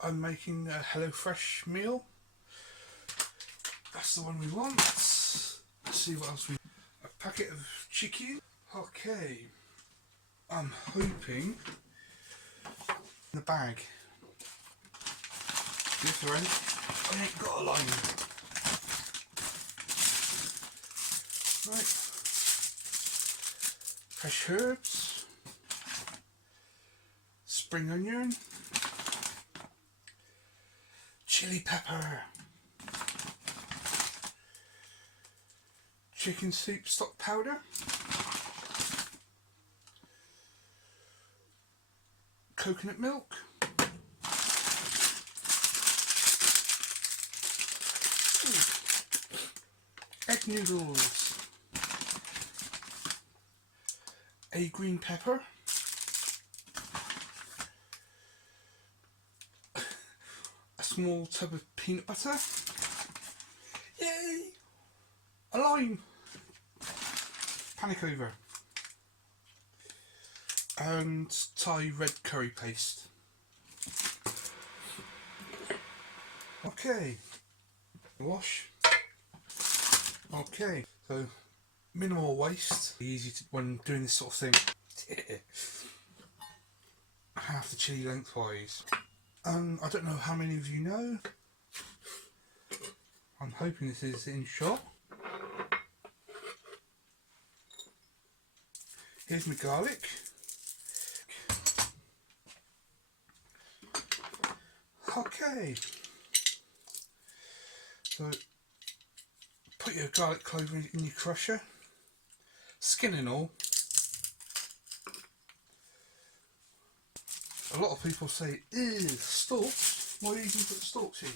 I'm making a HelloFresh meal. That's the one we want. Let's see what else we... A packet of chicken. Okay. I'm hoping... the bag. This around. I ain't got a line. Right. Fresh herbs. Spring onion. Chili pepper. Chicken soup stock powder. Coconut milk. Egg noodles. A green pepper. A small tub of peanut butter. Yay! A lime. Panic over. And Thai red curry paste. Okay. Wash. Okay. So minimal waste. Easy to, when doing this sort of thing. Half the chilli lengthwise. I don't know how many of you know. I'm hoping this is in shot. Here's my garlic. Okay. So put your garlic clove in your crusher. Skin and all. A lot of people say, ew, stalks? Why do you even put stalks in?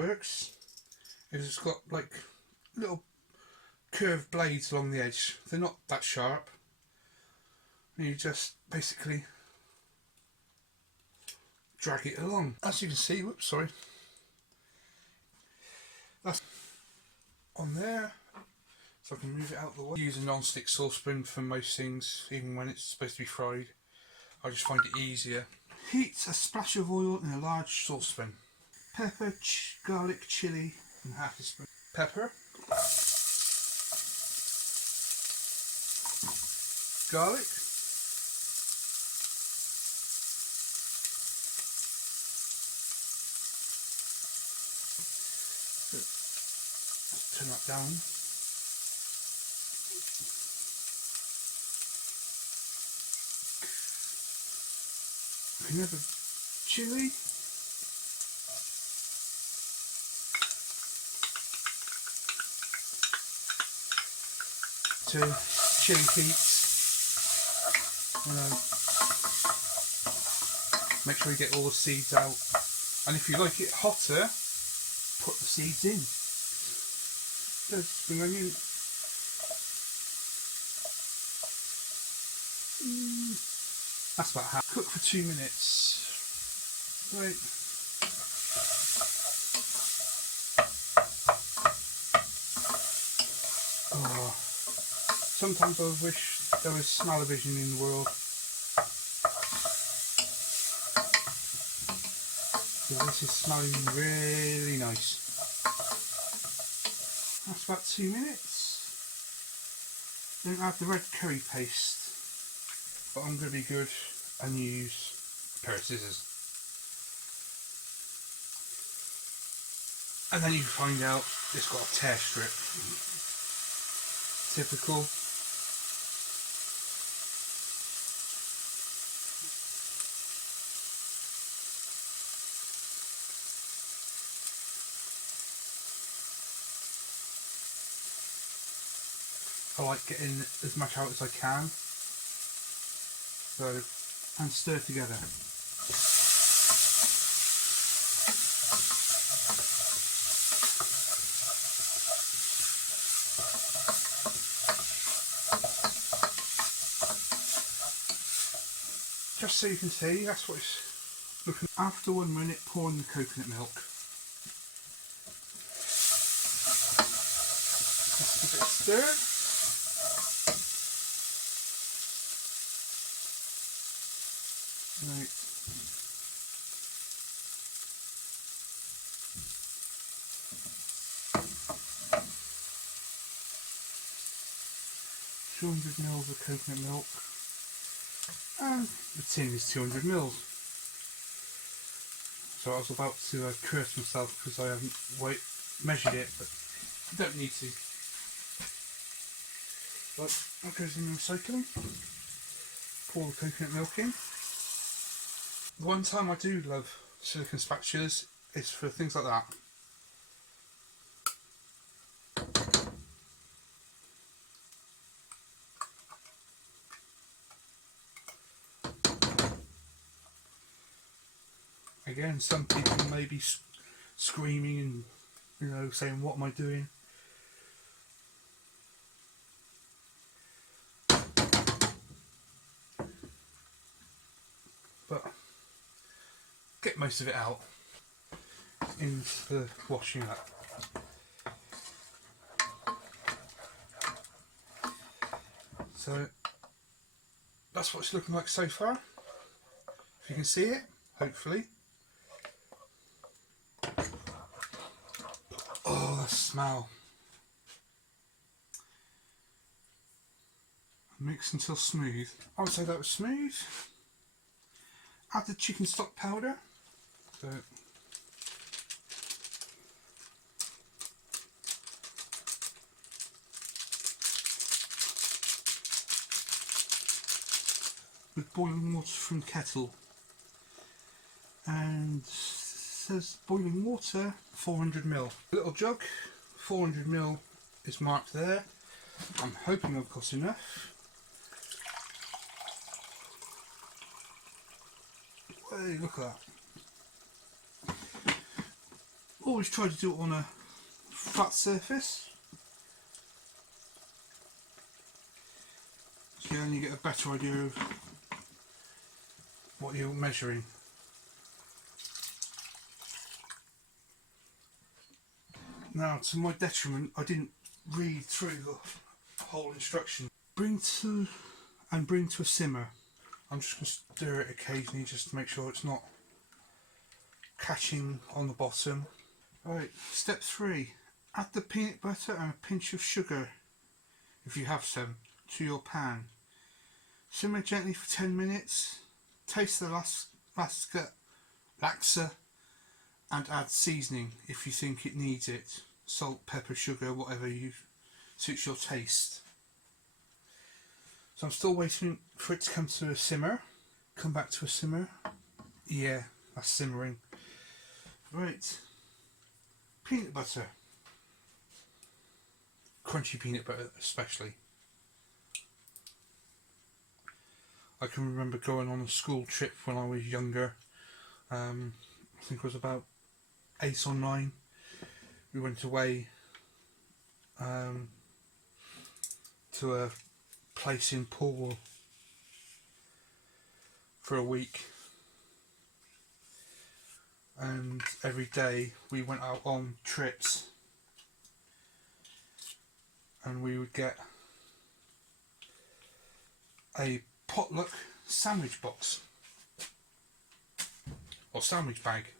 Works is it's got like little curved blades along the edge. They're not that sharp. And you just basically drag it along. As you can see, whoops, sorry. That's on there. So I can move it out of the way. Use a non-stick saucepan for most things, even when it's supposed to be fried. I just find it easier. Heat a splash of oil in a large saucepan. Pepper, garlic, chilli, and half a spoon. Pepper. Garlic. Let's turn that down. Another chilli. To chilli heats. Make sure you get all the seeds out. And if you like it hotter, put the seeds in. There's spring onion. That's about half. Cook for 2 minutes. Right. Oh. Sometimes I wish there was smell-o-vision in the world. So this is smelling really nice. That's about 2 minutes. Don't add the red curry paste. But I'm going to be good and use a pair of scissors. And then you find out it's got a tear strip. Typical. I like getting as much out as I can. So, and stir together. Just so you can see, that's what it's looking. After 1 minute, pour in the coconut milk. Just a bit stirred. Right. 200 ml of coconut milk, and the tin is 200 ml. So I was about to curse myself because I haven't measured it, but you don't need to. But that goes in the recycling. Pour the coconut milk in. The one time I do love silicone spatulas is for things like that. Again, some people may be screaming and, you know, saying, what am I doing? But get most of it out into the washing up. So that's what it's looking like so far. If you can see it, hopefully. Oh, the smell. Mix until smooth. I would say that was smooth. Add the chicken stock powder. So with boiling water from the kettle, and it says boiling water 400 ml. Little jug, 400 ml is marked there. I'm hoping I've got enough. Hey, look at that. Always try to do it on a flat surface, so you only get a better idea of what you're measuring. Now, to my detriment, I didn't read through the whole instruction. Bring to a simmer. I'm just going to stir it occasionally just to make sure it's not catching on the bottom. Right, step 3. Add the peanut butter and a pinch of sugar, if you have some, to your pan. Simmer gently for 10 minutes. Taste the laxer and add seasoning if you think it needs it. Salt, pepper, sugar, whatever suits your taste. So I'm still waiting for it to come to a simmer. Come back to a simmer. Yeah, that's simmering. Right. Peanut butter. Crunchy peanut butter especially. I can remember going on a school trip when I was younger. I think I was about 8 or 9. We went away to a place in Poole for a week, and every day we went out on trips and we would get a potluck sandwich box or sandwich bag,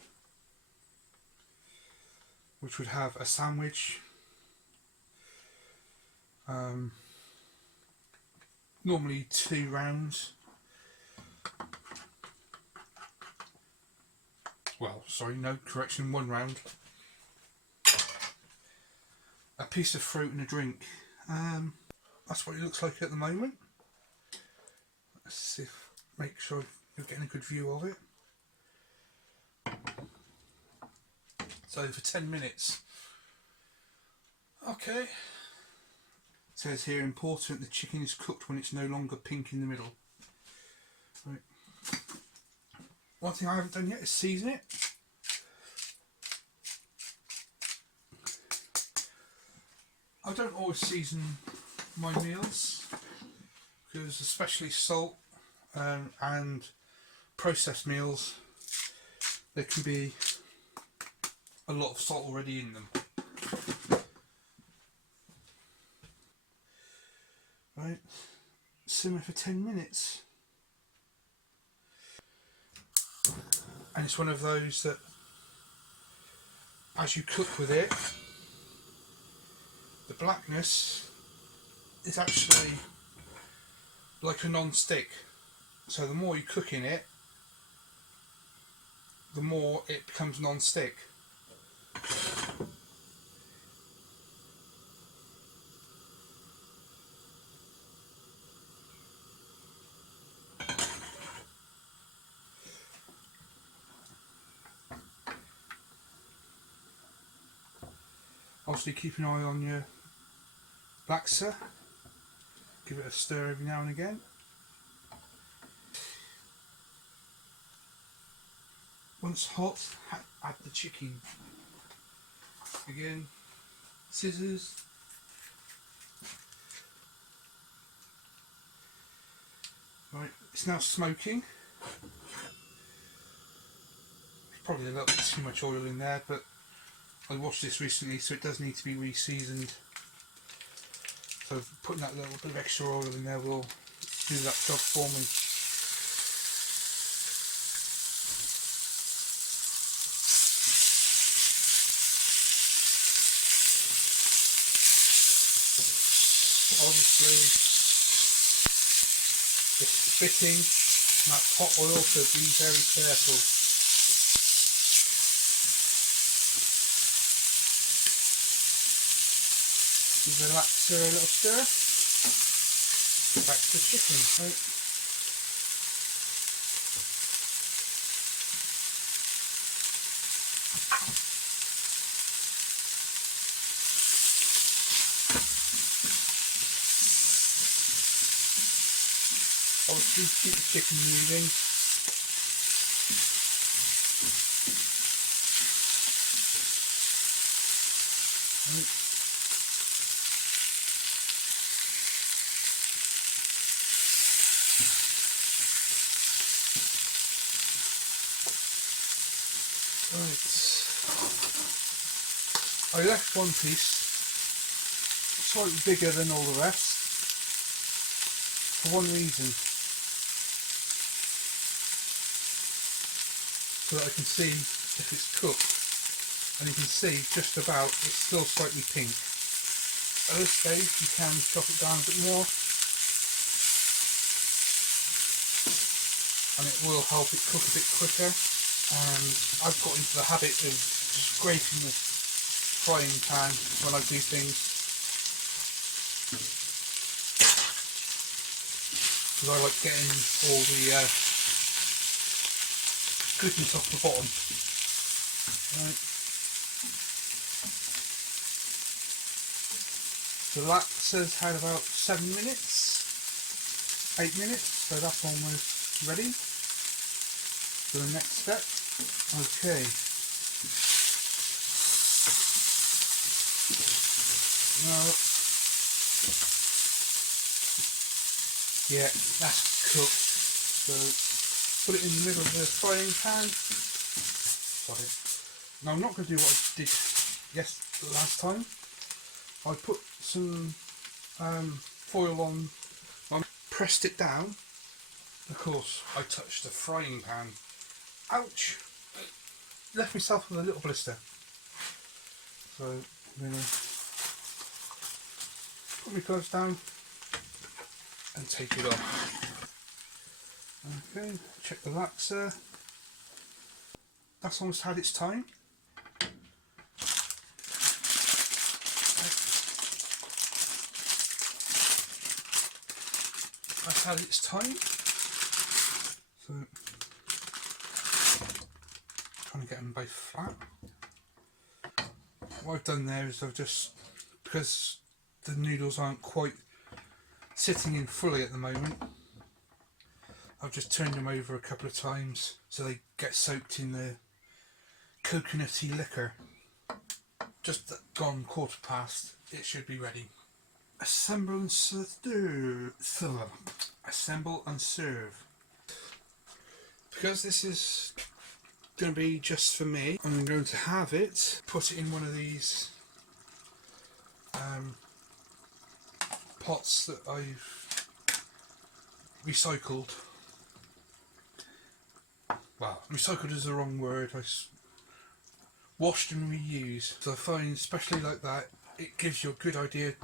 which would have a sandwich, normally 2 rounds. Well, sorry, no, correction, 1 round. A piece of fruit and a drink. That's what it looks like at the moment. Let's see, make sure you're getting a good view of it. So for 10 minutes. Okay. It says here, important, the chicken is cooked when it's no longer pink in the middle. Right. One thing I haven't done yet is season it. I don't always season my meals, because especially salt and processed meals, there can be a lot of salt already in them. Right, simmer for 10 minutes. and it's one of those that as you cook with it, the blackness is actually like a non-stick. So the more you cook in it, the more it becomes non-stick. Obviously keep an eye on your waxer, give it a stir every now and again. Once hot, add the chicken. Again, scissors. Right, it's now smoking. There's probably a little bit too much oil in there, but I washed this recently, so it does need to be re-seasoned. So putting that little bit of extra oil in there will do that job for me. Obviously, it's spitting, and that's hot oil, so be very careful. Give the waxer a little stir. Back to the chicken. Right. Obviously keep the chicken moving. Right. Right. I left one piece slightly bigger than all the rest for one reason. So that I can see if it's cooked, and you can see just about it's still slightly pink. At this stage you can chop it down a bit more and it will help it cook a bit quicker. And I've got into the habit of scraping the frying pan when I do things, because I like getting all the goodness off the bottom. Right. So that says had about 7 minutes, 8 minutes, so that's almost ready for the next step. Okay. Now, yeah, that's cooked. So put it in the middle of the frying pan. Got it. Now I'm not going to do what I did last time. I put some foil on, I pressed it down. Of course, I touched the frying pan. Ouch! Left myself with a little blister. So I'm going to put my gloves down and take it off. Okay, check the waxer. That's almost had its time. That's had its time. So, trying to get them both flat. What I've done there is I've just, because the noodles aren't quite sitting in fully at the moment, I've just turned them over a couple of times so they get soaked in the coconutty liquor. Just gone 1/4 it should be ready. Assemble and serve. Assemble and serve. Because this is going to be just for me, I'm going to have it, put it in one of these pots that I've recycled. well, recycled is the wrong word. Washed and reused. So I find, especially like that, it gives you a good idea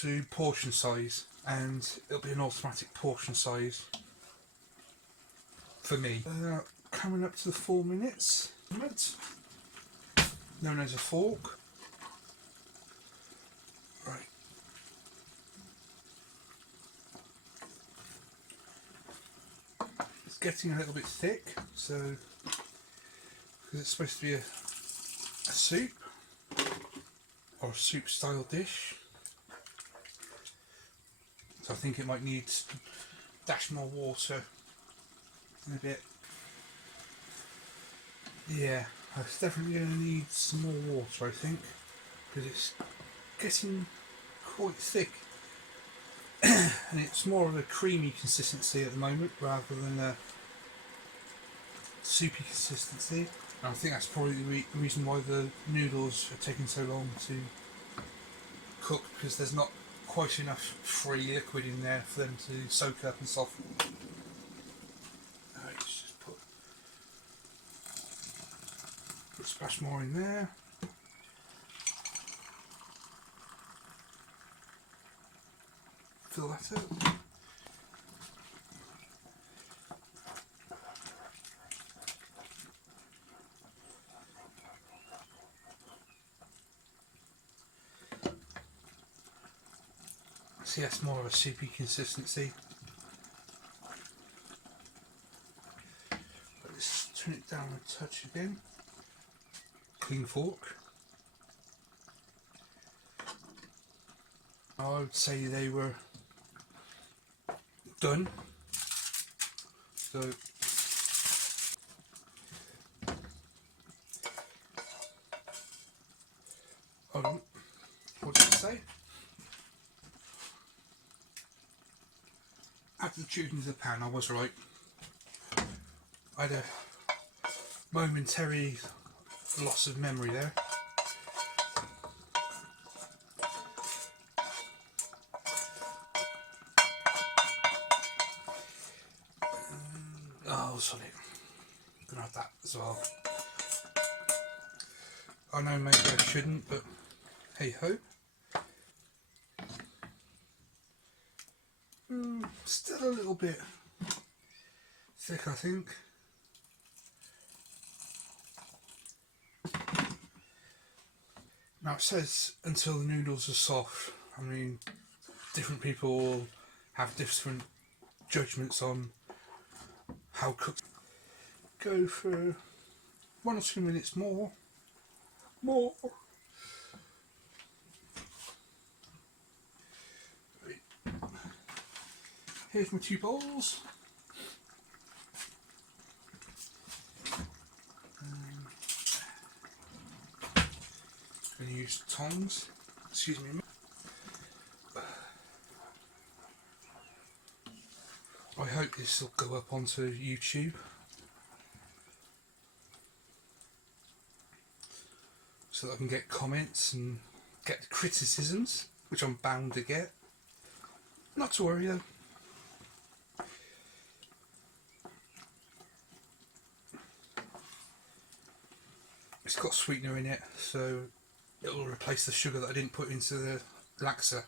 to portion size, and it'll be an automatic portion size for me. Coming up to the 4 minutes, known as a fork. Right. It's getting a little bit thick, so because it's supposed to be a soup or a soup style dish, so I think it might need a dash more water in a bit. Yeah, it's definitely going to need some more water, I think, because it's getting quite thick. And it's more of a creamy consistency at the moment rather than a soupy consistency. And I think that's probably the reason why the noodles are taking so long to cook, because there's not quite enough free liquid in there for them to soak up and soften. Let's just put a splash more in there. Fill that up. See, that's more of a soupy consistency. Let's turn it down a touch again. Clean fork. I would say they were done. So what did it say? Add the tube into the pan. I was right. I had a momentary loss of memory there. Oh, sorry. I'm gonna have that as well. I know maybe I shouldn't, but hey ho. Still a little bit thick, I think. Now it says until the noodles are soft. I mean, different people have different judgments on how cooked. Go for 1 or 2 minutes more. Here's my 2 bowls. I'm going to use tongs. Excuse me. I hope this will go up onto YouTube, so that I can get comments and get criticisms, which I'm bound to get. Not to worry though. It's got sweetener in it, so it will replace the sugar that I didn't put into the laxer.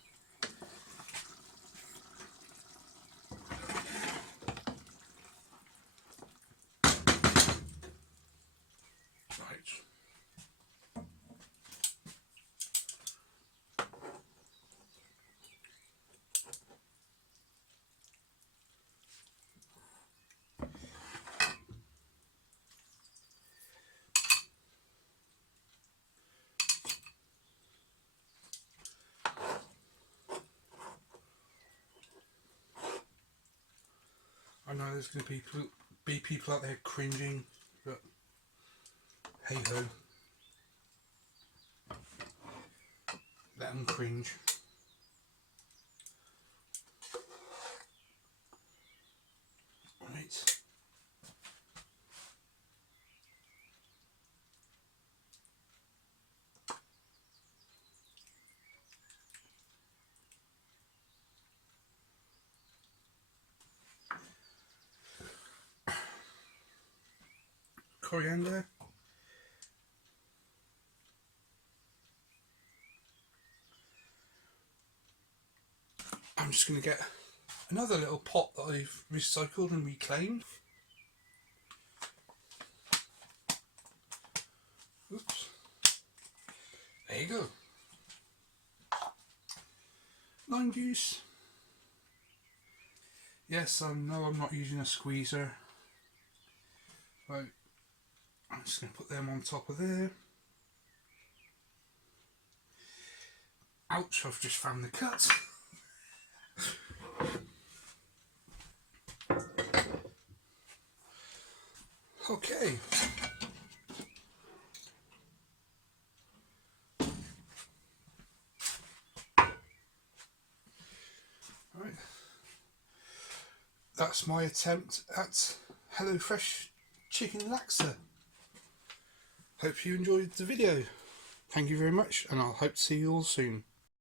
I know there's going to be people out there cringing, but hey ho, let them cringe. Right. coriander. I'm just going to get another little pot that I've recycled and reclaimed. Oops. There you go. Lime juice. Yes, I know I'm not using a squeezer. Right, I'm just going to put them on top of there. Ouch, I've just found the cut. Okay. Right. That's my attempt at HelloFresh chicken laksa. Hope you enjoyed the video. Thank you very much, and I'll hope to see you all soon.